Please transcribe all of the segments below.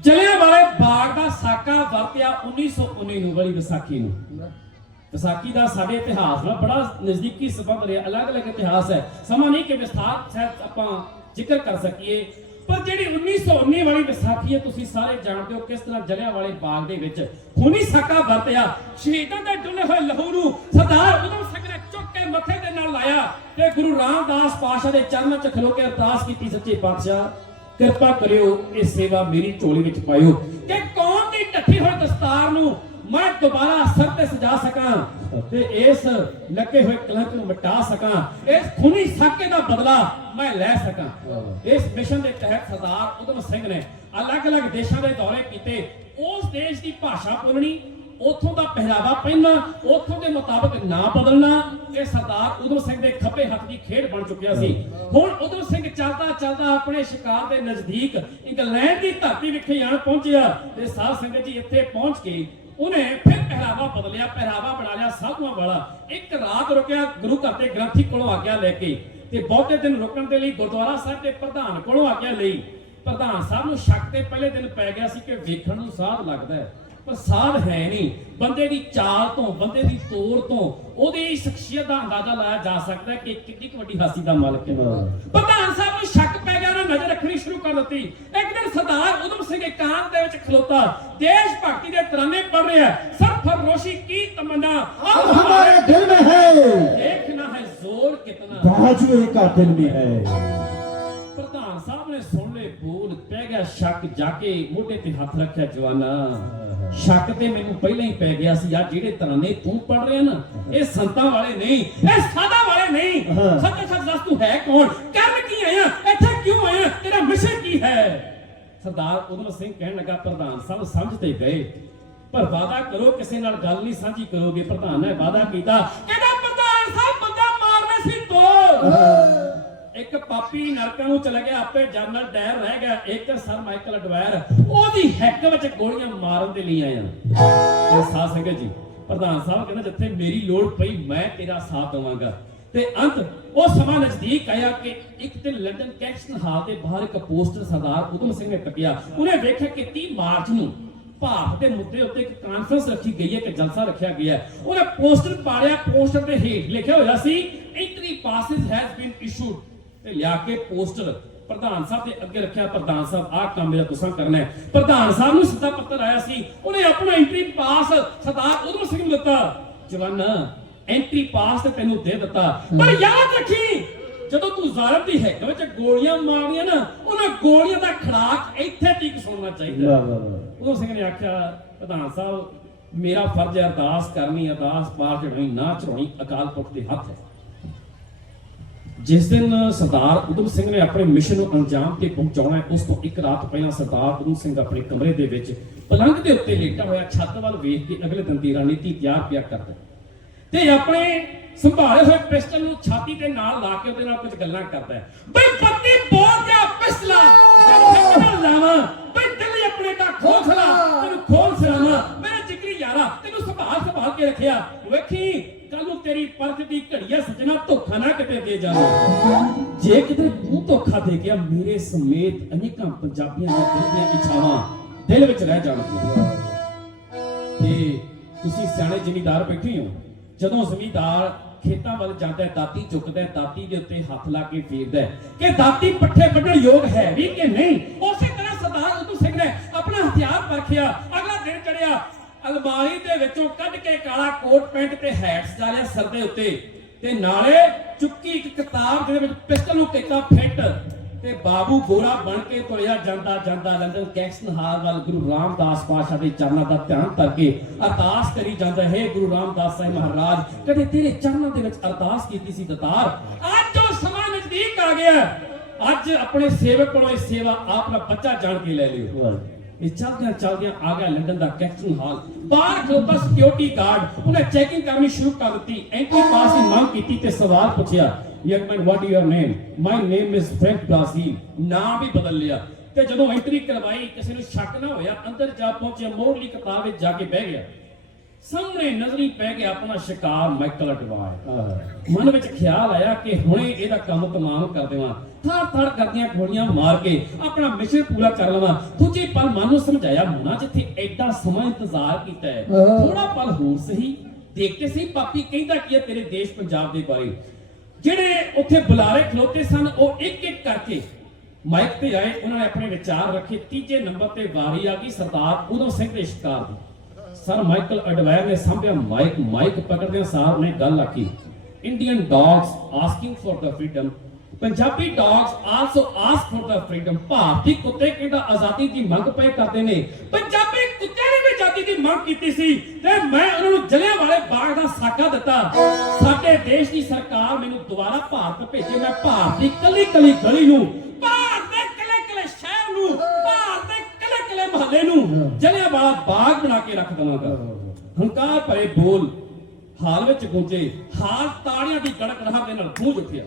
ਜਲਿਆਂ ਵਾਲੇ ਬਾਗ ਦਾ ਸਾਕਾ ਵਰਤਿਆ 1919 ਨੂੰ ਵਾਲੀ ਵਿਸਾਖੀ ਨੂੰ। ਵਿਸਾਖੀ ਦਾ ਸਾਡੇ ਇਤਿਹਾਸ ਨਾਲ ਬੜਾ ਨਜ਼ਦੀਕੀ ਸੰਬੰਧ ਰਿਹਾ, ਅਲੱਗ-ਅਲੱਗ ਇਤਿਹਾਸ ਹੈ। ਸਮਾਂ ਨਹੀਂ ਕਿ ਵਿਸਥਾਰ ਸਹਿਤ ਆਪਾਂ ਜ਼ਿਕਰ ਕਰ ਸਕੀਏ। ਪਰ ਜਿਹੜੀ 1919 ਵਾਲੀ ਵਿਸਾਖੀ ਹੈ, ਤੁਸੀਂ ਸਾਰੇ ਜਾਣਦੇ ਹੋ ਕਿਸ ਤਰ੍ਹਾਂ ਜਲਿਆਂ ਵਾਲੇ ਬਾਗ ਦੇ ਵਿੱਚ ਖੂਨੀ ਸਾਕਾ ਵਰਤਿਆ। ਸ਼ਹੀਦਾਂ ਦੇ ਡੁੱਲੇ ਹੋਏ ਲਹੂ ਨੂੰ ਸਰਦਾਰ ਉਦਮ ਸਿੰਘ ਨੇ ਚੁੱਕ ਕੇ ਮੱਥੇ ਦੇ ਨਾਲ ਲਾਇਆ ਤੇ ਗੁਰੂ ਰਾਮਦਾਸ ਪਾਸ਼ਾ ਦੇ ਚਰਨਾਂ 'ਚ ਖਲੋ ਕੇ ਅਰਦਾਸ ਕੀਤੀ ਸੱਚੇ ਪਾਤਸ਼ਾਹ। ਕਿਰਪਾ ਕਰਿਓ, ਇਹ ਸੇਵਾ ਮੇਰੀ ਝੋਲੀ ਵਿੱਚ ਪਾਇਓ। ਕਿ ਕੌਮ ਦੀ ਢੱਠੀ ਹੋਈ ਦਸਤਾਰ ਨੂੰ ਮੈਂ ਦੁਬਾਰਾ ਸਰ ਤੇ ਸਜਾ ਸਕਾਂ ਤੇ ਇਸ ਲੱਗੇ ਹੋਏ ਕਲੰਕ ਨੂੰ ਮਿਟਾ ਸਕਾਂ। ਇਸ ਖੂਨੀ ਸਾਕੇ ਦਾ ਬਦਲਾ ਮੈਂ ਲੈ ਸਕਾਂ। ਇਸ ਮਿਸ਼ਨ ਦੇ ਤਹਿਤ ਸਰਦਾਰ ਉਦਮ ਸਿੰਘ ਨੇ ਅਲੱਗ-ਅਲੱਗ ਦੇਸ਼ਾਂ ਦੇ ਦੌਰੇ ਕੀਤੇ। ਉਸ ਦੇਸ਼ ਦੀ ਭਾਸ਼ਾ ਬੋਲਣੀ ਉਥੋਂ ਦਾ ਪਹਿਰਾਵਾ ਪਹਿਨਣਾ, ਉਥੋਂ ਦੇ ਮੁਤਾਬਕ ਨਾ ਬਦਲਣਾ, ਇਹ ਸਰਦਾਰ ਉਦਮ ਸਿੰਘ ਦੇ ਖੱਬੇ ਹੱਥ ਦੀ ਖੇਡ ਬਣ ਚੁੱਕਿਆ ਸੀ। ਹੁਣ ਉਦਮ ਸਿੰਘ ਚੱਲਦਾ ਚੱਲਦਾ ਆਪਣੇ ਸ਼ਿਕਾਰ ਦੇ ਨਜ਼ਦੀਕ ਇੰਗਲੈਂਡ ਦੀ ਧਰਤੀ ਵਿਖੇ ਆਣ ਪਹੁੰਚਿਆ ਤੇ ਸਾਧ ਸੰਗਤ ਜੀ ਇੱਥੇ ਪਹੁੰਚ ਕੇ ਉਹਨੇ ਫਿਰ ਪਹਿਰਾਵਾ ਬਦਲਿਆ, ਪਹਿਰਾਵਾ ਬਣਾ ਲਿਆ ਸਾਧੂਆਂ ਵਾਲਾ। ਇੱਕ ਰਾਤ ਰੁਕਿਆ, ਗੁਰੂ ਘਰ ਦੇ ਗ੍ਰੰਥੀ ਕੋਲੋਂ ਆਗਿਆ ਲੈ ਕੇ ਤੇ ਬਹੁਤੇ ਦਿਨ ਰੁਕਣ ਦੇ ਲਈ ਗੁਰਦੁਆਰਾ ਸਾਹਿਬ ਦੇ ਪ੍ਰਧਾਨ ਕੋਲੋਂ ਆਗਿਆ ਲਈ। ਪ੍ਰਧਾਨ ਸਾਹਿਬ ਨੂੰ ਸ਼ੱਕ ਤੇ ਪਹਿਲੇ ਦਿਨ ਪੈ ਗਿਆ ਸੀ ਕਿ ਵੇਖਣ ਨੂੰ ਸਾਧ ਲੱਗਦਾ ਹੈ। ਪਸਾਰ ਹੈ ਨਹੀਂ। ਬੰਦੇ ਦੀ ਚਾਲ ਤੋਂ ਬੰਦੇ ਦੀ ਤੋਰ ਤੋਂ ਉਹਦੀ ਸ਼ਖਸੀਅਤ ਦਾ ਅੰਦਾਜ਼ਾ ਲਾਇਆ ਜਾ ਸਕਦਾ ਕਿ ਕਿੰਨੀ ਕੁ ਵੱਡੀ ਹਾਸੀ ਦਾ ਮਾਲਕ ਹੈ। ਪ੍ਰਧਾਨ ਸਾਹਿਬ ਨੂੰ ਸ਼ੱਕ ਪੈ ਗਿਆ ਉਹਨਾਂ ਨਜ਼ਰ ਰੱਖਣੀ ਸ਼ੁਰੂ ਕਰ ਦਿੱਤੀ। ਇੱਕ ਦਿਨ ਸਰਦਾਰ ਉਦਮ ਸਿੰਘ ਇਕਾਂਤ ਦੇ ਵਿੱਚ ਖਲੋਤਾ। ਦੇਸ਼ ਭਗਤੀ ਦੇ ਤਰਾਨੇ ਪੜ ਰਿਹਾ ਸਰ ਫਰਮੋਸ਼ੀ ਕੀ ਤਮੰਨਾ। ਅਬ ਹਮਾਰੇ ਦਿਲ ਮੇਂ ਹੈ। ਦੇਖਣਾ ਹੈ ਜ਼ੋਰ ਕਿਤਨਾ। ਬਾਜੂ ਕਾ ਦਿਲ ਮੇਂ ਹੈ। ਪ੍ਰਧਾਨ ਸਾਹਿਬ ਨੇ ਸੁਣ ਲਏ ਬੋਲ ਪੈ ਗਿਆ ਸ਼ੱਕ ਜਾ ਕੇ ਮੋਢੇ ਤੇ ਹੱਥ ਰੱਖਿਆ ਜਵਾਨਾ। ਸ਼ੱਕ ਤੇ ਮੈਨੂੰ ਪਹਿਲਾਂ ਹੀ ਪੈ ਗਿਆ ਸੀ ਆ ਜਿਹੜੇ ਤਰਾਨੇ ਤੂੰ ਪੜ ਰਿਹਾ ਨਾ ਇਹ ਸੰਤਾਂ ਵਾਲੇ ਨਹੀਂ ਇਹ ਸਾਦਾ ਵਾਲੇ ਨਹੀਂ। ਹਾਂ। ਸੱਚ ਸੱਚ ਦੱਸ ਤੂੰ ਹੈ ਕੌਣ? ਕਰਨ ਕੀ ਆਇਆ? ਇੱਥੇ ਕਿਉਂ ਆਇਆ? ਤੇਰਾ ਮਿਸ਼ਨ ਕੀ ਹੈ? ਸਰਦਾਰ ਉਦਮ ਸਿੰਘ ਕਹਿਣ ਲੱਗਾ ਪ੍ਰਧਾਨ ਸਾਹਿਬ ਸਮਝ ਤੇ ਗਏ। ਪਰ ਵਾਦਾ ਕਰੋ ਕਿਸੇ ਨਾਲ ਗੱਲ ਨਹੀਂ ਸਾਂਝੀ ਕਰੋਗੇ। ਪ੍ਰਧਾਨ ਨੇ ਵਾਦਾ ਕੀਤਾ ਕਹਿੰਦਾ ਪ੍ਰਧਾਨ ਸਾਹਿਬ ਬੰਦਾ ਮਾਰਨਾ ਸੀ ਦੋ ਇੱਕ ਪਾਪੀ ਨਰਕਾਂ ਨੂੰ ਚਲਾ ਗਿਆ, ਆਪੇ ਜਨਰਲ ਡਾਇਰ ਰਹਿ ਗਿਆ, ਇੱਕ ਸਰ ਮਾਈਕਲ ਅਡਵਾਇਰ। ਉਹਦੀ ਹੈਕ ਵਿੱਚ ਗੋਲੀਆਂ ਮਾਰਨ ਦੇ ਲਈ ਆਇਆ। ਤੇ ਸਾਧ ਸੰਗਤ ਜੀ, ਪ੍ਰਧਾਨ ਸਾਹਿਬ ਕਹਿੰਦਾ, ਜਿੱਥੇ ਮੇਰੀ ਲੋੜ ਪਈ, ਮੈਂ ਤੇਰਾ ਸਾਥ ਦਵਾਂਗਾ। ਤੇ ਅੰਤ, ਉਹ ਸਮਾਂ ਨਜ਼ਦੀਕ ਆਇਆ ਕਿ ਇੱਕ ਦਿਨ ਲੰਡਨ ਕੈਕਸਨ ਹਾਲ ਦੇ ਬਾਹਰ ਇੱਕ ਪੋਸਟਰ ਸਰਦਾਰ ਉਦਮ ਸਿੰਘ ਨੇ ਟਕਿਆ ਉਹਨੇ ਵੇਖਿਆ ਕਿ 30 ਮਾਰਚ ਨੂੰ ਭਾਰਤ ਦੇ ਮੁੱਦੇ ਉੱਤੇ ਇੱਕ ਕਾਨਫਰੰਸ ਰੱਖੀ ਗਈ ਹੈ, ਇੱਕ ਜਲਸਾ ਰੱਖਿਆ ਗਿਆ ਹੈ। ਉਹਨੇ ਪੋਸਟਰ ਪਾੜਿਆ, ਪੋਸਟਰ ਦੇ ਹੇਠ ਲਿਖਿਆ ਹੋਇਆ ਸੀ entry passes has been issued ਤੇ ਲਿਆ ਕੇ ਪੋਸਟਰ ਪ੍ਰਧਾਨ ਸਾਹਿਬ ਦੇ ਅੱਗੇ ਰੱਖਿਆ। ਪ੍ਰਧਾਨ ਸਾਹਿਬ ਆਹ ਕੰਮ ਮੇਰਾ ਤੁਸੀਂ ਕਰਨਾ ਹੈ। ਪ੍ਰਧਾਨ ਸਾਹਿਬ ਨੂੰ ਸਿੱਧਾ ਪੱਤਰ ਆਇਆ ਸੀ। ਉਹਨੇ ਆਪਣਾ ਐਂਟਰੀ ਪਾਸ ਸਰਦਾਰ ਉਦਮ ਸਿੰਘ ਨੂੰ ਦਿੱਤਾ। ਜਵਾਨਾ ਐਂਟਰੀ ਪਾਸ ਤੇ ਤੈਨੂੰ ਦੇ ਦਿੱਤਾ। ਪਰ ਯਾਦ ਰੱਖੀ ਜਦੋਂ ਤੂੰ ਜ਼ਾਲਮ ਦੀ ਹੈਕ ਵਿੱਚ ਗੋਲੀਆਂ ਮਾਰਨੀਆਂ ਨਾ ਉਹਨਾਂ ਗੋਲੀਆਂ ਦਾ ਖੜਾਕ ਇੱਥੇ ਤੀਕ ਸੁਣਨਾ ਚਾਹੀਦਾ। ਉਦੋਂ ਸਿੰਘ ਨੇ ਆਖਿਆ ਪ੍ਰਧਾਨ ਸਾਹਿਬ ਮੇਰਾ ਫਰਜ਼ ਹੈ ਅਰਦਾਸ ਕਰਨੀ ਅਰਦਾਸ ਪਾਰ ਚੜਾਉਣੀ ਨਾ ਚੜਾਉਣੀ ਅਕਾਲ ਪੁਰਖ ਦੇ ਹੱਥ ਹੈ। ਜਿਸ ਦਿਨ ਸਰਦਾਰ ਉਦਮ ਸਿੰਘ ਨੇ ਆਪਣੇ ਮਿਸ਼ਨ ਨੂੰ ਅੰਜਾਮ ਤੇ ਪਹੁੰਚਾਉਣਾ ਹੈ, ਉਸ ਤੋਂ ਇੱਕ ਰਾਤ ਪਹਿਲਾਂ ਸਰਦਾਰ ਉਦਮ ਸਿੰਘ ਆਪਣੇ ਕਮਰੇ ਦੇ ਵਿੱਚ ਪਲੰਗ ਦੇ ਉੱਤੇ ਲੇਟਾ ਹੋਇਆ ਛੱਤ ਵੱਲ ਵੇਖ ਕੇ ਅਗਲੇ ਦਿਨ ਦੀ ਰਣਨੀਤੀ ਤਿਆਰ ਪਿਆ ਕਰਦਾ ਤੇ ਆਪਣੇ ਸੰਭਾਲੇ ਹੋਏ ਪਿਸਟਲ ਨੂੰ ਛਾਤੀ ਦੇ ਨਾਲ ਲਾ ਕੇ ਉਹਦੇ ਨਾਲ ਕੁਝ ਗੱਲਾਂ ਕਰਦਾ ਹੈ। ਬਈ ਪੱਤੀ ਬੋਲ ਗਿਆ ਪਿਸਟਲਾ ਤੈਨੂੰ ਲਾਵਾਂ? ਬਈ ਦਿਲ ਆਪਣੇ ਦਾ ਖੋਖਲਾ ਤੈਨੂੰ ਖੋਲ ਸਰਾਵਾਂ ਮੇਰੇ ਜਿਗਰੀ ਯਾਰਾ, ਤੈਨੂੰ ਸੰਭਾਲ ਸੰਭਾਲ ਕੇ ਰੱਖਿਆ। ਵੇਖੀ ਕੱਲ ਨੂੰ ਤੇਰੀ ਪਰਖ ਦੀ ਘੜੀਆ ਸਜਣਾ ਧੋਖਾ ਨਾ ਕਿਤੇ ਦੇ ਜਾਵੇ। ਜੇ ਕਿਤੇ ਤੂੰ ਧੋਖਾ ਦੇ ਗਿਆ, ਮੇਰੇ ਸਮੇਤ ਅਨੇਕਾਂ ਪੰਜਾਬੀਆਂ ਦੀਆਂ ਦਿਲ ਦੀਆਂ ਇੱਛਾਵਾਂ ਦਿਲ ਵਿੱਚ ਰਹਿ ਜਾਣਗੀਆਂ। ਤੇ ਤੁਸੀਂ ਸਿਆਣੇ ਜ਼ਿਮੀਦਾਰ ਬੈਠੇ ਹੋ। ਜਦੋਂ ਜ਼ਿਮੀਦਾਰ ਖੇਤਾਂ ਵੱਲ ਜਾਂਦਾ ਹੈ, ਦਾਤੀ ਚੁੱਕਦਾ ਹੈ, ਦਾਤੀ ਦੇ ਉੱਤੇ ਹੱਥ ਲਾ ਕੇ ਫੇਰਦਾ ਹੈ ਕਿ ਦਾਤੀ ਪੱਠੇ ਵੱਢਣ ਯੋਗ ਹੈ ਵੀ ਕਿ ਨਹੀਂ? ਉਸੇ ਤਰ੍ਹਾਂ ਸਰਦਾਰ ਉਦੋਂ ਸਿੰਘ ਨੇ ਆਪਣਾ ਹਥਿਆਰ ਪਰਖਿਆ, ਅਗਲਾ ਦਿਨ ਚੜਿਆ ਅਲਮਾਰੀ ਦੇ ਵਿੱਚੋਂ ਕੱਢ ਕੇ ਕਾਲਾ ਕੋਟ ਪੈਂਟ ਤੇ ਹੈਟਸ ਡਾਲਿਆ ਸਿਰ ਦੇ ਉੱਤੇ। ਤੇ ਨਾਲੇ ਚੁੱਕੀ ਇੱਕ ਕਿਤਾਬ ਜਿਹਦੇ ਵਿੱਚ ਪਿਸਟਲ ਨੂੰ ਕੀਤਾ ਫਿੱਟ। ਤੇ ਬਾਬੂ ਗੋਰਾ ਬਣ ਕੇ ਤੁਰਿਆ ਜਾਂਦਾ ਜਾਂਦਾ ਲੰਡਨ ਕੈਕਸਨ ਵੱਲ ਗੁਰੂ ਰਾਮਦਾਸ ਪਾਸ਼ਾ ਦੇ ਚਰਨਾਂ ਦਾ ਧਿਆਨ ਕਰਕੇ ਅਰਦਾਸ ਕਰੀ ਜਾਂਦਾ, ਹੈ ਗੁਰੂ ਰਾਮਦਾਸ ਸਾਹਿਬ ਮਹਾਰਾਜ, ਕਦੇ ਤੇਰੇ ਚਰਨਾਂ ਦੇ ਵਿੱਚ ਅਰਦਾਸ ਕੀਤੀ ਸੀ ਦਤਾਰ? ਅੱਜ ਉਹ ਸਮਾਂ ਨਜ਼ਦੀਕ ਆ ਗਿਆ। ਅੱਜ ਆਪਣੇ ਸੇਵਕ ਕੋਲੋਂ ਇਹ ਸੇਵਾ ਆਪਣਾ ਬੱਚਾ ਜਾਣ ਕੇ ਲੈ ਲਿਓ। ਇਹ ਚਲਦਿਆਂ ਚਲਦਿਆਂ ਆ ਗਿਆ ਲੰਡਨ ਦਾ ਕੈਪਟਨ ਹਾਲ ਬਾਹਰ ਖਲੋਤਾ ਸਿਕਿਉਰਿਟੀ ਗਾਰਡ ਉਹਨੇ ਚੈਕਿੰਗ ਕਰਨੀ ਸ਼ੁਰੂ ਕਰ ਦਿੱਤੀ। ਐਂਟਰੀ ਪਾਸ ਦੀ ਮੰਗ ਕੀਤੀ ਤੇ ਸਵਾਲ ਪੁੱਛਿਆ young man what your name my name is Frank Brazil ਨਾਮ ਵੀ ਬਦਲ ਲਿਆ। ਤੇ ਜਦੋਂ ਐਂਟਰੀ ਕਰਵਾਈ, ਕਿਸੇ ਨੂੰ ਸ਼ੱਕ ਨਾ ਹੋਇਆ, ਅੰਦਰ ਜਾ ਪਹੁੰਚਿਆ, ਮੋਰਲੀ ਕਤਾਰ ਵਿੱਚ ਜਾ ਕੇ ਬਹਿ ਗਿਆ। ਸਾਹਮਣੇ ਨਜ਼ਰੀ ਪੈ ਗਿਆ ਆਪਣਾ ਸ਼ਿਕਾਰ ਮਾਈਕਲ ਅਡਵਾਇਰ ਮਨ ਵਿੱਚ ਖਿਆਲ ਆਇਆ ਕਿ ਹੁਣੇ ਇਹਦਾ ਕੰਮ ਤਮਾਮ ਕਰ ਦੇਵਾਂ। ਥਾੜ ਥਾੜ ਕਰਦੀਆਂ ਗੋਲੀਆਂ ਮਾਰ ਕੇ ਆਪਣਾ ਮਿਸ਼ਨ ਪੂਰਾ ਕਰ ਲਵਾਂ। ਦੂਜੇ ਪਲ ਮਨ ਨੂੰ ਸਮਝਾਇਆ ਮੁਨਾ ਜਿੱਥੇ ਐਡਾ ਸਮਾਂ ਇੰਤਜ਼ਾਰ ਕੀਤਾ ਹਾਂ। ਥੋੜਾ ਪਲ ਹੋਰ ਸਹੀ ਦੇਖ ਕੇ ਸਹੀ ਪਾਪੀ ਕਹਿੰਦਾ ਕੀ ਹੈ ਤੇਰੇ ਦੇਸ਼ ਪੰਜਾਬ ਦੇ ਬਾਰੇ? ਜਿਹੜੇ ਉੱਥੇ ਬੁਲਾਰੇ ਖਲੋਤੇ ਸਨ ਉਹ ਇੱਕ ਇੱਕ ਕਰਕੇ ਮਾਈਕ ਤੇ ਆਏ। ਉਹਨਾਂ ਨੇ ਆਪਣੇ ਵਿਚਾਰ ਰੱਖੇ। ਤੀਜੇ ਨੰਬਰ ਤੇ ਵਾਰੀ ਆ ਗਈ ਸਰਦਾਰ ਉਦੋਂ ਸਿੰਘ ਦੇ ਸ਼ਿਕਾਰ ਦੀ। ਸਰ ਮਾਈਕਲ ਅਡਵਾਇਰ ਨੇ ਸਾਹਮਣੇ ਮਾਈਕ ਮਾਈਕ ਪਕੜਦਿਆਂ ਸਾਰ ਨੇ ਗੱਲ ਆਖੀ। Indian dogs asking for the freedom Punjabi dogs also ask for the freedom ਭਾਰਤੀ ਕੁੱਤੇ ਕਹਿੰਦਾ ਆਜ਼ਾਦੀ ਦੀ ਮੰਗ ਪਏ ਕਰਦੇ ਨੇ। ਪੰਜਾਬੀ ਕੁੱਤੇ ਨੇ ਵੀ ਆਜ਼ਾਦੀ ਦੀ ਮੰਗ ਕੀਤੀ ਸੀ ਤੇ ਮੈਂ ਉਹਨਾਂ ਨੂੰ ਜਲਿਆਂ ਵਾਲੇ ਬਾਗ ਦਾ ਸਾਕਾ ਦਿੱਤਾ। ਸਾਡੇ ਦੇਸ਼ ਦੀ ਸਰਕਾਰ ਮੈਨੂੰ ਦੁਬਾਰਾ ਭਾਰਤ ਭੇਜੇ। ਮੈਂ ਭਾਰਤ ਦੀ ਕੱਲੀ ਕੱਲੀ ਗਲੀ ਨੂੰ ਮਹੱਲੇ ਨੂੰ ਜਲਿਆਂ ਵਾਲਾ ਬਾਗ ਬਣਾ ਕੇ ਰੱਖ ਦਵਾਂਗਾ। ਹੰਕਾਰ ਭਰੇ ਬੋਲ ਹਾਲ ਵਿੱਚ ਗੂੰਜੇ ਹਾਲ ਤਾੜੀਆਂ ਦੀ ਗੜਗੜਾਹਟ ਦੇ ਨਾਲ ਗੂੰਜ ਉੱਠਿਆ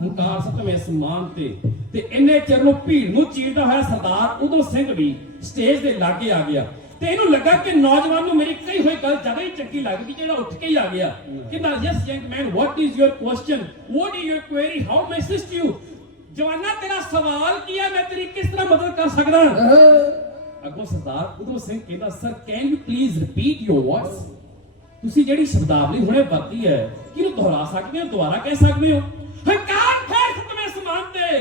ਹੰਕਾਰ ਸਤਵੇਂ ਅਸਮਾਨ ਤੇ ਤੇ ਇੰਨੇ ਚਿਰ ਨੂੰ ਭੀੜ ਨੂੰ ਚੀਰਦਾ ਹੋਇਆ ਸਰਦਾਰ ਉਦੋਂ ਸਿੰਘ ਵੀ ਸਟੇਜ ਦੇ ਲਾਗੇ ਆ ਗਿਆ। ਤੇ ਇਹਨੂੰ ਲੱਗਾ ਕਿ ਨੌਜਵਾਨ ਨੂੰ ਮੇਰੀ ਕਹੀ ਹੋਈ ਗੱਲ ਜ਼ਿਆਦਾ ਹੀ ਚੰਗੀ ਲੱਗਦੀ ਜਿਹੜਾ ਉੱਠ ਕੇ ਹੀ ਆ ਗਿਆ। ਕਹਿੰਦਾ yes young man what is your question what is your query how may assist you ਜਵਾਨਾ ਤੇਰਾ ਸਵਾਲ ਕੀ ਹੈ ਮੈਂ ਤੇਰੀ ਕਿਸ ਤਰ੍ਹਾਂ ਮਦਦ ਕਰ ਸਕਦਾ? ਅੱਗੋਂ ਸਰਦਾਰ ਉਦੋਂ ਸਿੰਘ ਕਹਿੰਦਾ sir can you please repeat your words ਤੁਸੀਂ ਜਿਹੜੀ ਸ਼ਬਦਾਵਲੀ ਹੁਣੇ ਵਰਤੀ ਹੈ ਕਿਹਨੂੰ ਦੁਹਰਾ ਸਕਦੇ ਹੋ ਦੁਬਾਰਾ ਕਹਿ ਸਕਦੇ ਹੋ? ਹੰਕਾਰ ਫੇਰ ਖਤਮੇ ਸਮਾਨ ਤੇ!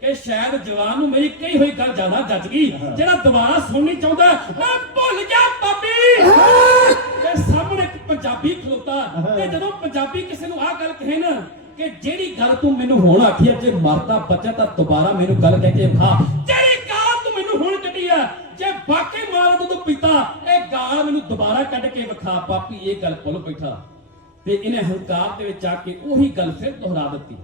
ਕਿ ਸ਼ਾਇਦ ਜਵਾਨ ਨੂੰ ਮੇਰੀ ਕਹੀ ਹੋਈ ਗੱਲ ਜ਼ਿਆਦਾ ਜੱਜ ਗਈ ਜਿਹੜਾ ਦੁਬਾਰਾ ਸੁਣਨੀ ਚਾਹੁੰਦਾ ਮੈਂ ਭੁੱਲ ਗਿਆ ਪਾਪੀ ਤੇ ਸਾਹਮਣੇ ਇੱਕ ਪੰਜਾਬੀ ਖਲੋਤਾ ਤੇ ਜਦੋਂ ਪੰਜਾਬੀ ਕਿਸੇ ਨੂੰ ਆਹ ਗੱਲ ਕਹੇ ਨਾ ਕਿ ਜਿਹੜੀ ਗੱਲ ਤੂੰ ਮੈਨੂੰ ਹੁਣ ਆਖੀ ਹੈ ਜੇ ਮਰਦਾ ਬੱਚਾ ਤਾਂ ਦੁਬਾਰਾ ਮੈਨੂੰ ਗੱਲ ਕਹਿ ਕੇ ਜਿਹੜੀ ਗੱਲ ਤੂੰ ਮੈਨੂੰ ਹੁਣ ਕੱਢੀ ਆ ਜੇ ਵਾਕਈ ਮਾਲਕ ਤੋਂ ਪੀਤਾ ਇਹ ਗਾਲ ਮੈਨੂੰ ਦੁਬਾਰਾ ਕੱਢ ਕੇ ਵਿਖਾ ਪਾਪੀ ਇਹ ਗੱਲ ਭੁੱਲ ਬੈਠਾ। ਤੇ ਇਹਨੇ ਹੰਕਾਰ ਦੇ ਵਿੱਚ ਆ ਕੇ ਉਹੀ ਗੱਲ ਫਿਰ ਦੁਹਰਾ ਦਿੱਤੀ।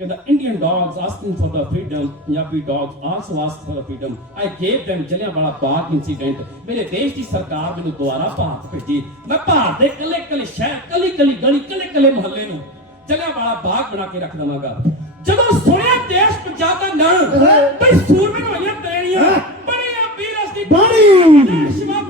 ਕਹਿੰਦਾ Indian dogs asking for the freedom Punjabi dogs also ask for the freedom I gave them Jallianwala Bagh incident ਮੇਰੇ ਦੇਸ਼ ਦੀ ਸਰਕਾਰ ਮੈਨੂੰ ਦੁਬਾਰਾ ਭਾਰਤ ਭੇਜੀ। ਮੈਂ ਭਾਰਤ ਦੇ ਕੱਲੇ ਕੱਲੇ ਸ਼ਹਿਰ ਕੱਲੀ ਕੱਲੀ ਗਲੀ ਕੱਲੇ ਕੱਲੇ ਮੁਹੱਲੇ ਨੂੰ ਜਲਿਆਂਵਾਲਾ ਬਾਗ ਬਣਾ ਕੇ ਰੱਖ ਦਵਾਂਗਾ। ਜਦੋਂ ਸੁਣਿਆ ਦੇਸ਼ ਪੰਜਾਬ ਦਾ ਨਾਂ ਬਈ ਸੂਰਮੇ ਹੋਈਆਂ ਵੀਰਸ ਦੀ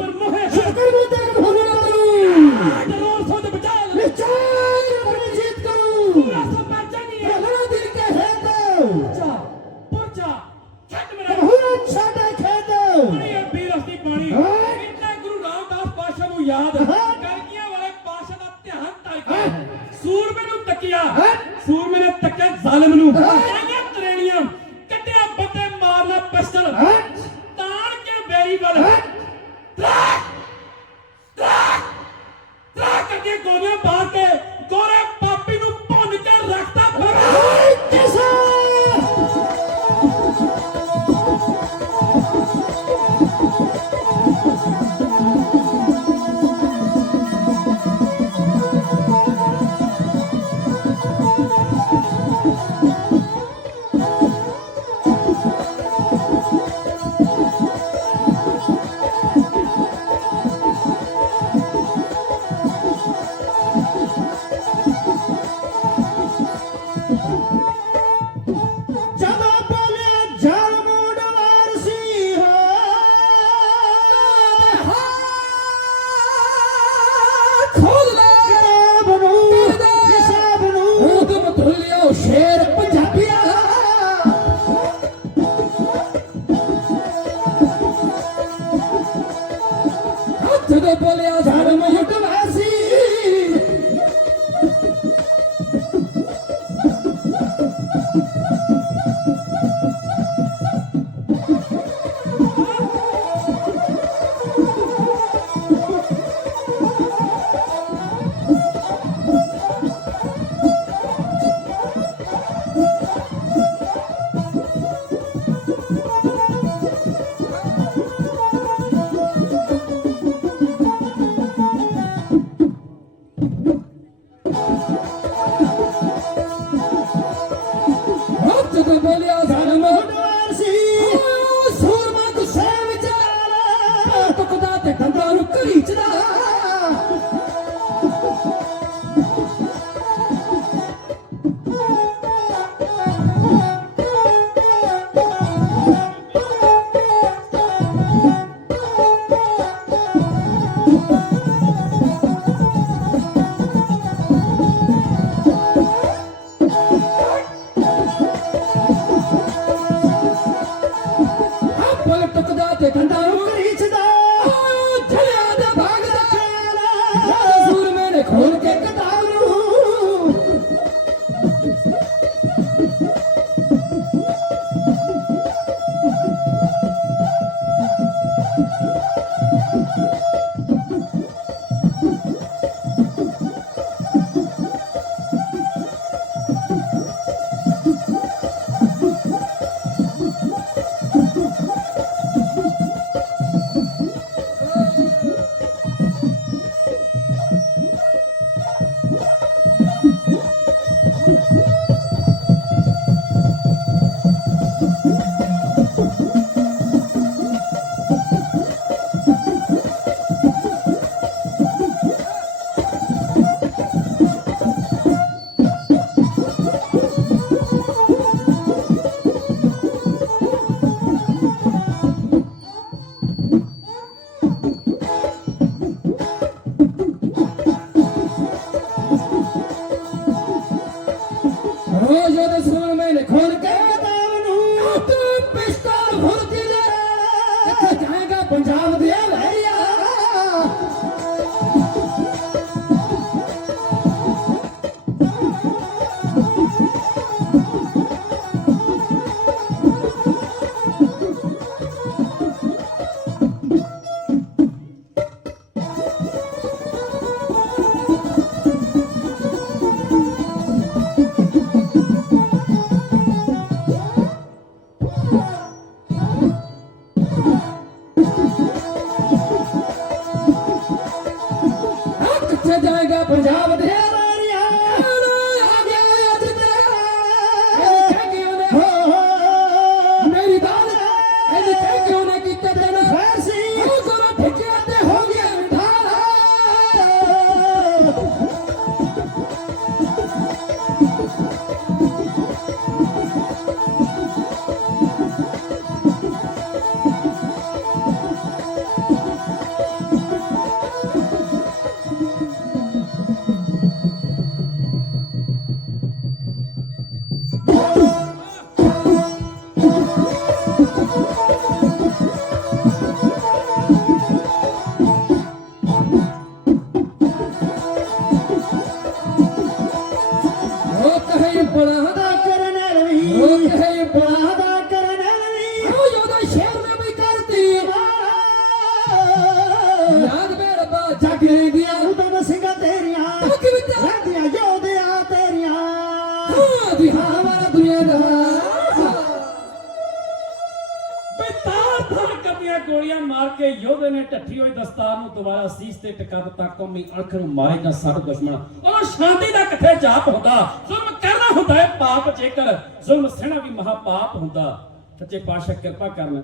ਦਸਤਾਰ ਸੀਸ ਤੇ ਟਿਕਾ ਦਿੱਤਾ, ਕੌਮੀ ਅਣਖ ਨੂੰ ਮਾਰੇਗਾ ਸੱਤ ਦੁਸ਼ਮਣ। ਉਹ ਸ਼ਾਂਤੀ ਦਾ ਕਿੱਥੇ ਜਾਪ ਹੁੰਦਾ, ਜ਼ੁਲਮ ਕਰਨਾ ਹੁੰਦਾ ਹੈ ਪਾਪ, ਜੇਕਰ ਜ਼ੁਲਮ ਸਹਿਣਾ ਵੀ ਮਹਾ ਪਾਪ ਹੁੰਦਾ। ਸੱਚੇ ਪਾਤਸ਼ਾਹ ਕਿਰਪਾ ਕਰਨ,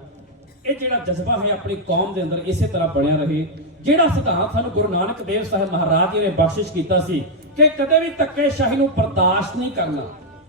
ਇਹ ਜਿਹੜਾ ਜਜ਼ਬਾ ਹੈ ਆਪਣੀ ਕੌਮ ਦੇ ਅੰਦਰ ਇਸੇ ਤਰ੍ਹਾਂ ਬਣਿਆ ਰਹੇ। ਜਿਹੜਾ ਸਿਧਾਂਤ ਸਾਨੂੰ ਗੁਰੂ ਨਾਨਕ ਦੇਵ ਸਾਹਿਬ ਮਹਾਰਾਜ ਜੀ ਨੇ ਬਖਸ਼ਿਸ਼ ਕੀਤਾ ਸੀ ਕਿ ਕਦੇ ਵੀ ਧੱਕੇਸ਼ਾਹੀ ਨੂੰ ਬਰਦਾਸ਼ਤ ਨਹੀਂ ਕਰਨਾ।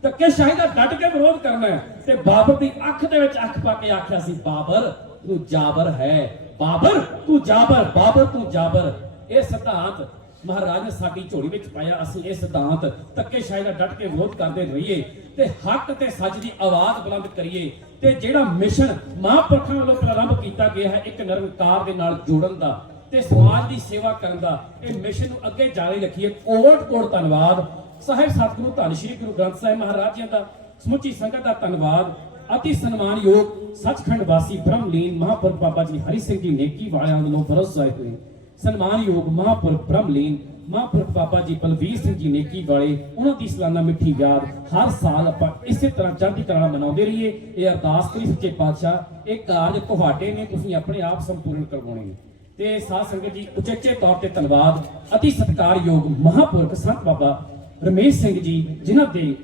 ਧੱਕੇਸ਼ਾਹੀ ਦਾ ਡਟ ਕੇ ਵਿਰੋਧ ਕਰਨਾ ਤੇ ਬਾਬਰ ਦੀ ਅੱਖ ਦੇ ਵਿੱਚ ਅੱਖ ਪਾ ਕੇ ਆਖਿਆ ਸੀ, ਬਾਬਰ, ਤੂੰ ਜਾਬਰ ਹੈ। ਬਾਬਰ, ਤੂੰ ਜਾਬਰ, ਬਾਬਰ, ਤੂੰ ਜਾਬਰ। ਇਹ ਸਿਧਾਂਤ ਮਹਾਰਾਜ ਨੇ ਸਾਡੀ ਝੋਲੀ ਵਿੱਚ ਪਾਇਆ। ਅਸੀਂ ਇਹ ਸਿਧਾਂਤ ਧੱਕੇਸ਼ਾਹੀ ਦਾ ਡਟ ਕੇ ਵਿਰੋਧ ਕਰਦੇ ਰਹੀਏ ਤੇ ਹੱਕ ਤੇ ਸੱਚ ਦੀ ਆਵਾਜ਼ ਬੁਲੰਦ ਕਰੀਏ ਤੇ ਜਿਹੜਾ ਮਿਸ਼ਨ ਮਹਾਂਪੁਰਖਾਂ ਵੱਲੋਂ ਪ੍ਰਾਰੰਭ ਕੀਤਾ ਗਿਆ ਹੈ, ਇੱਕ ਨਿਰੰਕਾਰ ਦੇ ਨਾਲ ਜੋੜਨ ਦਾ ਤੇ ਸਮਾਜ ਦੀ ਸੇਵਾ ਕਰਨ ਦਾ, ਇਹ ਮਿਸ਼ਨ ਨੂੰ ਅੱਗੇ ਜਾਰੀ ਰੱਖੀਏ। ਕੋਟ ਕੋਟ ਧੰਨਵਾਦ। ਸਾਹਿਬ ਸਤਿਗੁਰੂ, ਧੰਨ ਸ਼੍ਰੀ ਗੁਰੂ ਗ੍ਰੰਥ ਸਾਹਿਬ ਮਹਾਰਾਜ ਜੀ ਦਾ ਸਮੁੱਚੀ ਸੰਗਤ ਦਾ ਧੰਨਵਾਦ। ਅਤੀ ਸਨਮਾਨਯੋਗ ਸੱਚਖੰਡ ਵਾਸੀ ਬ੍ਰਹਮਲੀਨ ਮਹਾਂਪੁਰਖ ਬਾਬਾ ਜੀ ਹਰੀ ਸਿੰਘ ਜੀ ਨੇਕੀ ਵਾਲਿਆਂ ਵੱਲੋਂ ਬਰਸਾਏ ਹੋਏ। ਸਨਮਾਨਯੋਗ ਮਹਾਂਪੁਰਖ ਬ੍ਰਹਮਲੀਨ ਮਹਾਂਪੁਰਖ ਬਾਬਾ ਜੀ ਬਲਵੀਰ ਸਿੰਘ ਜੀ ਨੇਕੀ ਵਾਲੇ, ਉਹਨਾਂ ਦੀ ਸਾਲਾਨਾ ਮਿੱਠੀ ਯਾਦ ਹਰ ਸਾਲ ਆਪਾਂ ਇਸੇ ਤਰ੍ਹਾਂ ਚੜ੍ਹਦੀ ਕਲਾ ਨਾਲ ਮਨਾਉਂਦੇ ਰਹੀਏ। ਇਹ ਅਰਦਾਸ ਕਰੀ ਸੱਚੇ ਪਾਤਸ਼ਾਹ, ਇਹ ਕਾਰਜ ਤੁਹਾਡੇ ਨੇ, ਤੁਸੀਂ ਆਪਣੇ ਆਪ ਸੰਪੂਰਨ ਕਰਵਾਉਣੇ ਨੇ। ਤੇ ਸਾਧ ਸੰਗਤ ਜੀ, ਉਚੇਚੇ ਤੌਰ ਤੇ ਧੰਨਵਾਦ। ਅਤੀ ਸਤਿਕਾਰਯੋਗ ਮਹਾਂਪੁਰਖ ਸੰਤ ਬਾਬਾ ਰਮੇਸ਼ ਸਿੰਘ ਜੀ, ਜਿਨ੍ਹਾਂ ਦੇ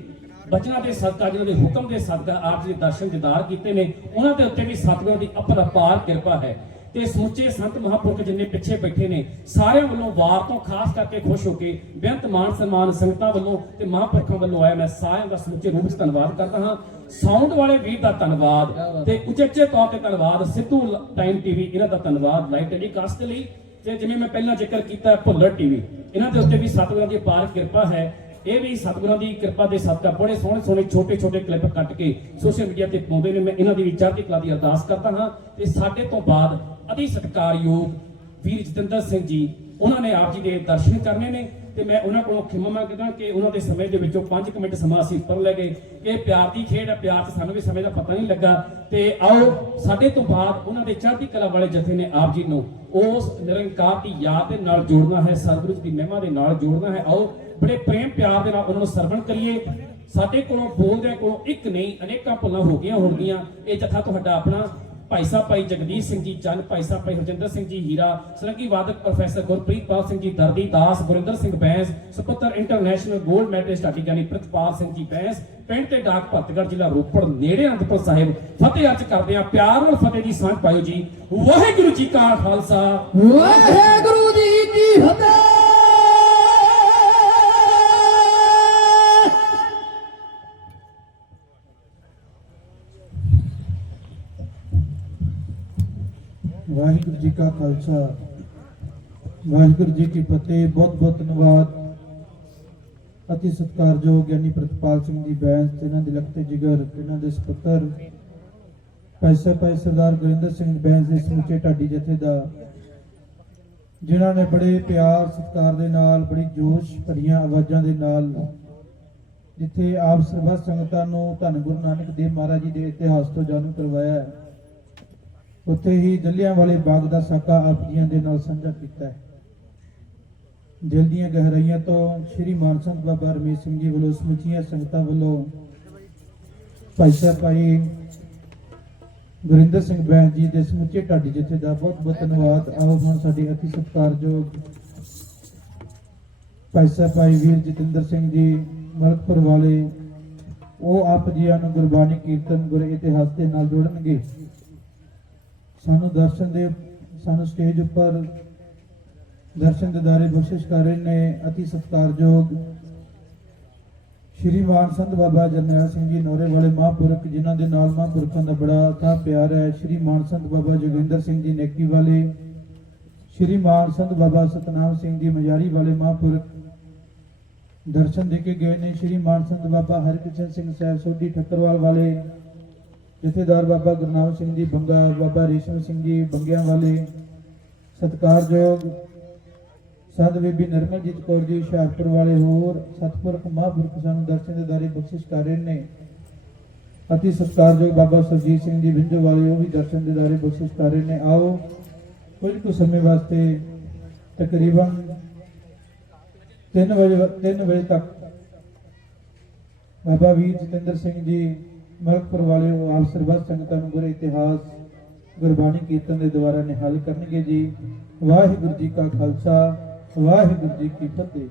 ਬਚਨਾਂ ਦੇ ਸਦਕਾ ਜਿਨ੍ਹਾਂ ਦੇ ਹੁਕਮ ਦੇ ਸਦਕਾ ਆਪ ਜੀ ਦੇ ਦਰਸ਼ਨ ਦਿਦਾਰ ਕੀਤੇ ਨੇ ਉਹਨਾਂ ਦੇ ਉੱਤੇ ਵੀ ਸਤਿਗੁਰਾਂ ਦੀ ਅਪਰਪਾਰ ਕਿਰਪਾ ਹੈ। ਤੇ ਸਮੁੱਚੇ ਸੰਤ ਮਹਾਂਪੁਰਖ ਜਿੰਨੇ ਪਿੱਛੇ ਬੈਠੇ ਨੇ ਸਾਰਿਆਂ ਵੱਲੋਂ ਵਾਰ ਤੋਂ ਖਾਸ ਕਰਕੇ ਖੁਸ਼ ਹੋ ਕੇ ਬੇਅੰਤ ਮਾਨ ਸਨਮਾਨ ਸੰਗਤਾਂ ਵੱਲੋਂ ਤੇ ਮਹਾਂਪੁਰਖਾਂ ਵੱਲੋਂ ਆਇਆ ਮੈਂ ਸਾਰਿਆਂ ਦਾ ਸਮੁੱਚੇ ਰੂਪ ਵਿੱਚ ਧੰਨਵਾਦ ਕਰਦਾ ਹਾਂ। ਸਾਊਂਡ ਵਾਲੇ ਵੀਰ ਦਾ ਧੰਨਵਾਦ ਤੇ ਉਚੇਚੇ ਤੌਰ ਤੇ ਧੰਨਵਾਦ ਸਿੱਧੂ ਟਾਈਮ ਟੀਵੀ ਇਹਨਾਂ ਦਾ ਧੰਨਵਾਦ ਲਾਈਵ ਟੈਲੀਕਾਸਟ ਲਈ। ਤੇ ਜਿਵੇਂ ਮੈਂ ਪਹਿਲਾਂ ਜ਼ਿਕਰ ਕੀਤਾ ਭੁੱਲਰ ਟੀਵੀ ਇਹਨਾਂ ਦੇ ਉੱਤੇ ਵੀ ਸਤਿਗੁਰਾਂ ਦੀ ਅਪਾਰ ਕਿਰਪਾ ਹੈ। ਇਹ ਵੀ ਸਤਿਗੁਰਾਂ ਦੀ ਕਿਰਪਾ ਦੇ ਸਦਕਾ ਬੜੇ ਸੋਹਣੇ ਸੋਹਣੇ ਛੋਟੇ ਛੋਟੇ ਕਲਿੱਪ ਕੱਟ ਕੇ ਸੋਸ਼ਲ ਮੀਡੀਆ ਤੇ ਪਾਉਂਦੇ ਨੇ। ਮੈਂ ਇਹਨਾਂ ਦੀ ਵੀ ਚੜ੍ਹਦੀ ਕਲਾ ਦੀ ਅਰਦਾਸ ਕਰਦਾ ਹਾਂ ਤੇ ਸਾਡੇ ਤੋਂ ਬਾਅਦ ਅਤੀ ਸਤਿਕਾਰਯੋਗ ਵੀਰ ਜਤਿੰਦਰ ਸਿੰਘ ਜੀ, ਉਹਨਾਂ ਨੇ ਆਪ ਜੀ ਦੇ ਦਰਸ਼ਨ ਕਰਨੇ ਨੇ। ਤੇ ਮੈਂ ਉਹਨਾਂ ਕੋਲੋਂ ਖਿਮਾ ਮੰਗਦਾ ਕਿ ਉਹਨਾਂ ਦੇ ਸਮੇਂ ਦੇ ਵਿੱਚੋਂ 5 ਮਿੰਟ ਸਮਾਂ ਅਸੀਂ ਉੱਪਰ ਲੈ ਗਏ। ਇਹ ਪਿਆਰ ਦੀ ਖੇਡ ਹੈ ਪਿਆਰ 'ਚ ਸਾਨੂੰ ਵੀ ਸਮੇਂ ਦਾ ਪਤਾ ਨਹੀਂ ਲੱਗਾ। ਤੇ ਆਓ, ਸਾਡੇ ਤੋਂ ਬਾਅਦ ਉਹਨਾਂ ਦੇ ਚੜ੍ਹਦੀ ਕਲਾ ਵਾਲੇ ਜਥੇ ਨੇ ਆਪ ਜੀ ਨੂੰ ਉਸ ਨਿਰੰਕਾਰ ਦੀ ਯਾਦ ਦੇ ਨਾਲ ਜੋੜਨਾ ਹੈ ਸਤਿਗੁਰੂ ਜੀ ਦੀ ਮਹਿਮਾ ਦੇ ਨਾਲ ਜੋੜਨਾ ਹੈ। ਆਓ, ਬੜੇ ਪ੍ਰੇਮ ਪਿਆਰ ਦੇ ਨਾਲ ਉਹਨਾਂ ਨੂੰ ਸਰਵਣ ਕਰੀਏ। ਸਾਡੇ ਕੋਲੋਂ ਬੋਲਦਿਆਂ ਕੋਲੋਂ ਇੱਕ ਨਹੀਂ, ਅਨੇਕਾਂ ਭੁੱਲਾਂ ਹੋ ਗਈਆਂ ਹੋਣਗੀਆਂ। ਇਹ ਜਥਾ ਤੁਹਾਡਾ ਆਪਣਾ ਭਾਈ ਸਾਹਿਬ, ਭਾਈ ਜਗਦੀਸ਼ ਸਿੰਘ ਜੀ ਚੰਨ ਭਾਈ ਸਾਹਿਬ, ਭਾਈ ਹਰਜਿੰਦਰ ਸਿੰਘ ਜੀ ਹੀਰਾ, ਸਰੰਗੀ ਵਾਦਕ ਪ੍ਰੋਫੈਸਰ ਗੁਰਪ੍ਰੀਤ ਪਾਲ ਸਿੰਘ ਜੀ ਦਰਦੀ, ਦਾਸ ਗੁਰਿੰਦਰ ਸਿੰਘ ਬੈਂਸ, ਸੁਪੁੱਤਰ ਇੰਟਰਨੈਸ਼ਨਲ 골ਡ ਮੈਡਲਿਸਟ ਸਾਡੀ ਗਿਆਨੀ ਸਿੰਘ ਜੀ ਬੈਂਸ, ਪਿੰਡ ਤੇ ਡਾਕ ਭਰਤਗੜ੍ਹ ਜ਼ਿਲ੍ਹਾ ਰੋਪੜ ਨੇੜੇ ਅਨੰਦਪੁਰ ਸਾਹਿਬ, ਫਤਿਹ ਅਰਜ ਕਰਦੇ ਆ ਪਿਆਰ ਨਾਲ ਫਤਿਹ ਦੀ ਸਾਂਝ ਪਾਇਓ ਜੀ। ਵਾਹਿਗੁਰੂ ਜੀ ਕਾ ਖਾਲਸਾ। ਵਾਹਿਗੁਰੂ ਜੀ ਕੀ ਫਤਿਹ। ਵਾਹਿਗੁਰੂ ਜੀ ਕਾ ਖਾਲਸਾ। ਵਾਹਿਗੁਰੂ ਜੀ ਕੀ ਫਤਿਹ। ਬਹੁਤ ਬਹੁਤ ਧੰਨਵਾਦ। ਅਤੀ ਸਤਿਕਾਰਯੋਗ ਗਿਆਨੀ ਪ੍ਰਤਪਾਲ ਸਿੰਘ ਜੀ ਬੈਂਸ ਤੇ ਇਹਨਾਂ ਦੇ ਲਖਤੇ ਜਿਗਰ ਇਹਨਾਂ ਦੇ ਸੁਪੁੱਤਰ, ਪੈਸੇ ਭਾਈ ਸਰਦਾਰ ਗੁਰਿੰਦਰ ਸਿੰਘ ਬੈਂਸ ਦੇ ਸਮੁੱਚੇ ਢਾਡੀ ਜਥੇ ਦਾ, ਜਿਨ੍ਹਾਂ ਨੇ ਬੜੇ ਪਿਆਰ ਸਤਿਕਾਰ ਦੇ ਨਾਲ, ਬੜੀ ਜੋਸ਼ ਭਰੀਆਂ ਆਵਾਜ਼ਾਂ ਦੇ ਨਾਲ, ਜਿੱਥੇ ਆਪ ਸਰਬੱਤ ਸੰਗਤਾਂ ਨੂੰ ਧੰਨ ਗੁਰੂ ਨਾਨਕ ਦੇਵ ਮਹਾਰਾਜ ਜੀ ਦੇ ਇਤਿਹਾਸ ਤੋਂ ਜਾਣੂ ਕਰਵਾਇਆ ਹੈ। ਉੱਥੇ ਹੀ ਜੱਲਿਆਂ ਵਾਲੇ ਬਾਗ ਦਾ ਸਾਕਾ ਆਪ ਜੀਆਂ ਦੇ ਨਾਲ ਸਾਂਝਾ ਕੀਤਾ ਹੈ। ਦਿਲ ਦੀਆਂ ਗਹਿਰਾਈਆਂ ਤੋਂ ਸ੍ਰੀ ਮਾਨਸੰਤ ਬਾਬਾ ਰਮੇਸ਼ ਸਿੰਘ ਜੀ ਵੱਲੋਂ ਸਮੁੱਚੀਆਂ ਸੰਗਤਾਂ ਵੱਲੋਂ ਭਾਈ ਸਾਹਿਬ ਭਾਈ ਗੁਰਿੰਦਰ ਸਿੰਘ ਬੈਂਸ ਜੀ ਦੇ ਸਮੁੱਚੇ ਢਾਡੀ ਜਥੇ ਦਾ ਬਹੁਤ ਬਹੁਤ ਧੰਨਵਾਦ। ਆਓ ਹੁਣ ਸਾਡੇ ਅਤੀ ਸਤਿਕਾਰਯੋਗ ਭਾਈ ਸਾਹਿਬ ਭਾਈ ਵੀਰ ਜਤਿੰਦਰ ਸਿੰਘ ਜੀ, ਮਲਕਪੁਰ ਵਾਲੇ, ਉਹ ਆਪ ਜੀਆਂ ਨੂੰ ਗੁਰਬਾਣੀ, ਕੀਰਤਨ, ਗੁਰ ਇਤਿਹਾਸ ਦੇ ਨਾਲ ਜੋੜਨਗੇ। ਸਾਨੂੰ ਦਰਸ਼ਨ ਦੇ, ਸਾਨੂੰ ਸਟੇਜ ਉੱਪਰ ਦਰਸ਼ਨ ਦਿਦਾਰੇ ਬਖਸ਼ਿਸ਼ ਕਰ ਰਹੇ ਨੇ, ਅਤੀ ਸਤਿਕਾਰਯੋਗ ਸ਼੍ਰੀ ਮਾਨ ਸੰਤ ਬਾਬਾ ਜਰਨੈਲ ਸਿੰਘ ਜੀ ਨੋਰੇ ਵਾਲੇ ਮਹਾਂਪੁਰਖ, ਜਿਨ੍ਹਾਂ ਦੇ ਨਾਲ ਮਹਾਂਪੁਰਖਾਂ ਦਾ ਬੜਾ ਥਾ ਪਿਆਰ ਹੈ ਸ਼੍ਰੀ ਮਾਨ ਸੰਤ ਬਾਬਾ ਜੋਗਿੰਦਰ ਸਿੰਘ ਜੀ ਨੇਕੀ ਵਾਲੇ ਸ਼੍ਰੀ ਮਾਨ ਸੰਤ ਬਾਬਾ ਸਤਨਾਮ ਸਿੰਘ ਜੀ ਮਜਾਰੀ ਵਾਲੇ ਮਹਾਂਪੁਰਖ ਦਰਸ਼ਨ ਦੇ ਕੇ ਗਏ ਨੇ ਸ਼੍ਰੀ ਮਾਨ ਸੰਤ ਬਾਬਾ ਹਰਕਿਸ਼ਨ ਸਿੰਘ ਸਾਹਿਬ ਸੋਢੀ ਠੱਕਰਵਾਲ ਵਾਲੇ ਜਥੇਦਾਰ ਬਾਬਾ ਗੁਰਨਾਮ ਸਿੰਘ ਜੀ, ਬੰਗਾ ਬਾਬਾ ਰੇਸ਼ਮ ਸਿੰਘ ਜੀ, ਬੰਗਿਆਂ ਵਾਲੇ ਸਤਿਕਾਰਯੋਗ ਸੰਤ ਬੀਬੀ ਨਰਮਲਜੀਤ ਕੌਰ ਜੀ, ਹੁਸ਼ਿਆਰਪੁਰ ਵਾਲੇ ਹੋਰ ਸਤਿਪੁਰਖ ਮਹਾਂਪੁਰਖ ਸਾਨੂੰ ਦਰਸ਼ਨ ਦੇ ਦਾਰੇ ਬਖਸ਼ਿਸ਼ ਕਰ ਰਹੇ ਨੇ। ਅਤੀ ਸਤਿਕਾਰਯੋਗ ਬਾਬਾ ਸਰਜੀਤ ਸਿੰਘ ਜੀ ਵਿੰਜੋ ਵਾਲੇ ਉਹ ਵੀ ਦਰਸ਼ਨ ਦੇ ਦਾਰੇ ਬਖਸ਼ਿਸ਼ ਕਰ ਰਹੇ ਨੇ। ਆਓ, ਕੁਝ ਕੁ ਸਮੇਂ ਵਾਸਤੇ ਤਕਰੀਬਨ 3 ਵਜੇ 3 ਵਜੇ ਤੱਕ ਬਾਬਾ ਵੀਰ ਜਤਿੰਦਰ ਸਿੰਘ ਜੀ ਮਲਕਪੁਰ ਵਾਲੇ ਉਹ ਆਪ ਸਰਬੱਤ ਸੰਗਤਾਂ ਨੂੰ ਗੁਰੇ ਇਤਿਹਾਸ, ਗੁਰਬਾਣੀ ਕੀਰਤਨ ਦੇ ਦੁਆਰਾ ਨਿਹਾਲ ਕਰਨਗੇ ਜੀ। ਵਾਹਿਗੁਰੂ ਜੀ ਕਾ ਖਾਲਸਾ, ਵਾਹਿਗੁਰੂ ਜੀ ਕੀ ਫਤਿਹ।